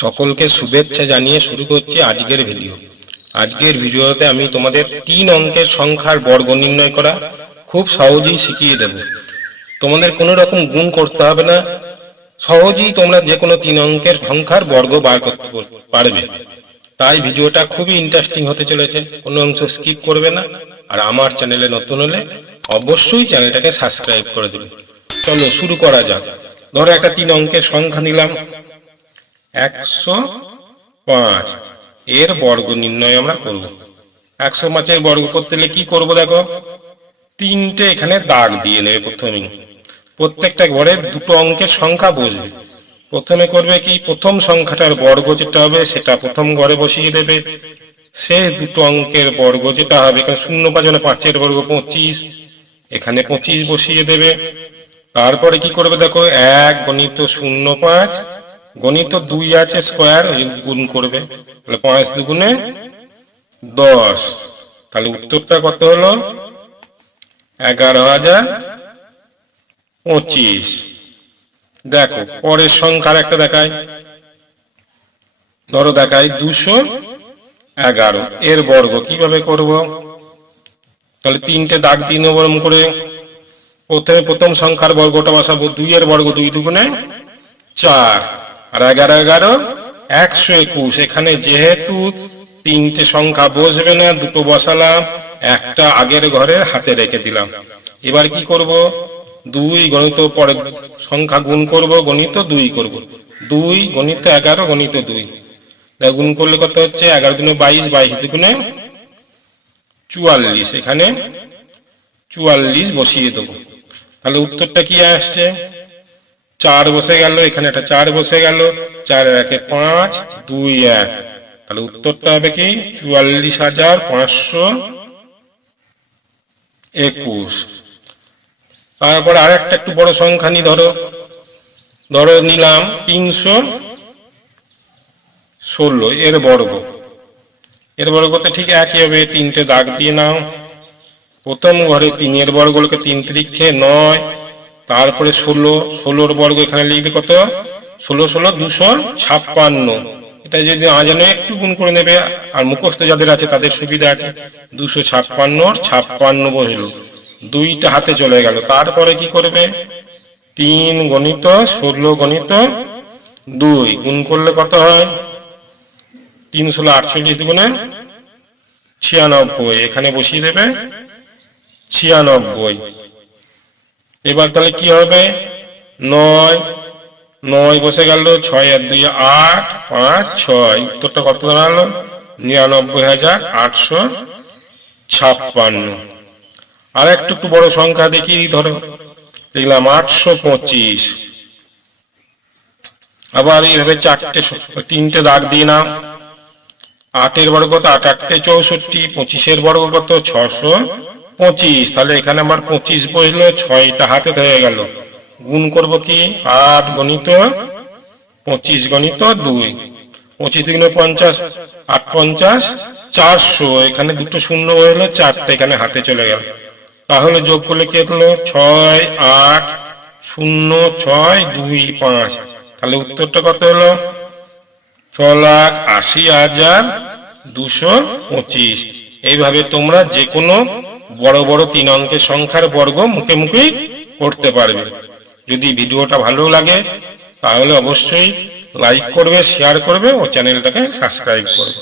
সকলকে শুভেচ্ছা জানিয়ে শুরু করছি আজকের ভিডিও। আজকের ভিডিওতে আমি তোমাদের 3 অঙ্কের সংখ্যার বর্গ নির্ণয় করা খুব সহজেই শিখিয়ে দেব। তোমাদের কোনো রকম গুণ করতে হবে না, সহজেই তোমরা যে কোনো 3 অঙ্কের সংখ্যার বর্গ বার করতে পারবে। তাই ভিডিওটা খুবই ইন্টারেস্টিং হতে চলেছে, কোনো অংশ স্কিপ করবে না। আর আমার চ্যানেলে নতুন হলে অবশ্যই চ্যানেলটাকে সাবস্ক্রাইব করে দেবে। চলো শুরু করা যাক। ধরো একটা 3 অঙ্কের সংখ্যা নিলাম 105, এর বর্গ নির্ণয় আমরা করব। 105 এর বর্গ করতে হলে কি করব দেখো, 3টে এখানে দাগ দিয়ে নেবে। প্রথমেই প্রত্যেকটা ঘরে দুটো অঙ্কের সংখ্যা বসবে। প্রথমে করবে কি, প্রথম সংখ্যাটার বর্গ যেটা হবে সেটা প্রথম ঘরে বসিয়ে দেবে। সেই দুটো অঙ্কের বর্গ যেটা হবে, এখানে 0 5 5 এর বর্গ 25, এখানে 25 বসিয়ে দেবে। তারপরে কি করবে দেখো, 1 গণিত 0 5 গণিত 2 আছে স্কোয়ার, গুণ করবে। তাহলে 5 দুগুণে 10, তাহলে উত্তরটা কত হলো 11,025। দেখো পরের সংখ্যার একটা দেখায়, ধরো দেখায় 211, এর বর্গ কিভাবে করব। তাহলে 3টে দাগ দিয়ে নেব করে। প্রথমে প্রথম সংখ্যার বর্গটা বসাবো, 2 এর বর্গ 2 দুগুণে 4, আর 11 11 121। এখানে যেহেতু 3টে সংখ্যা বসবে না, দুটো বসালাম, একটা আগের ঘরে হাতে রেখে দিলাম। এবার কি করব, 2 গণিত পরে সংখ্যা গুণ করব, গণিত 2 করব। 2 গণিত 11 গণিত 2, গুণ করলে কত হচ্ছে 11 দুগুণে 22, 22 দুগুণে 44, এখানে 44 বসিয়ে দেবো। তাহলে উত্তরটা কি আসছে, 4 বসে গেল, এখানে একটা 4 বসে গেল, 4 এর 1 5 2 1, তাহলে উত্তরটা হবে কি 44,521। তারপরে আরেকটা একটু বড় সংখ্যা নি, ধরো নিলাম 316, এর বর্গ। এর বর্গতে ঠিক একই হবে, 3টে দাগ দিয়ে নাও। প্রথম ঘরে 3 এর বর্গকে 3 × 9, তারপরে 16 বর্গ এখানে লিখবে কত, 16 16 256। এটা যদি আজানে একটু গুণ করে নেবে, আর মুখস্থ যাদের আছে তাদের সুবিধা আছে। 256 56 বসলো, 2টা হাতে চলে গেল। তারপরে কি করবে, 3 গণিত 16 গণিত 2 গুণ করলে কত হয়, 3 16 48 দুগুণে 96, এখানে বসিয়ে দেবে 96। এবার তাহলে কি হবে, 9 বসে গেল, 6 আর 2 8 5 6, উত্তরটা কত দাঁড়ালো 99,856। আর একটু বড় সংখ্যা দেখি, ধরো দেখলাম 825, আবার এইভাবে 3টে দাগ দিয়ে নাও। 8 এর বর্গ কত, 8 8 64, 25 এর বর্গ কত 625, তাহলে এখানে আমার 25 বসলো, 6টা হাতে হয়ে গেল। গুণ করব কি, 8 গণিত 25 গণিত 2, 25 দুগুণে 50, 8 50 400, এখানে দুটো শূন্য হলো, 4টা এখানে হাতে চলে গেল। তাহলে যোগ করলে কি হলো 6 8 0 6 2 5, তাহলে উত্তরটা কত হলো 6,80,225। এইভাবে তোমরা যে কোনো বড় বড় 3 অঙ্কের সংখ্যার বর্গ মুখে মুখেই করতে পারবে। যদি ভিডিওটা ভালো লাগে তাহলে অবশ্যই লাইক করবে, শেয়ার করবে ও চ্যানেলটাকে সাবস্ক্রাইব করবে।